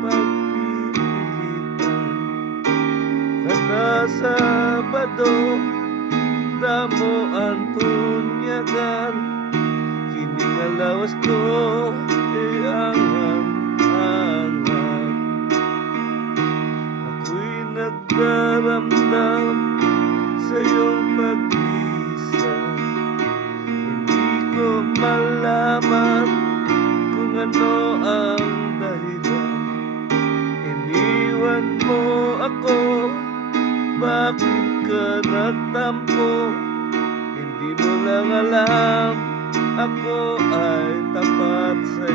pagpipilian. Kada Sabado, damo ang tunyagan, kining alawas ko ay angat-angat. Ako'y nagdaramdam sa iyong pagbisa, hindi ko malaman kung ano ang dahilan. Iniwan mo ako, bakit ka nagtampo? Hindi mo lang alam, ako ay tapat sa'yo.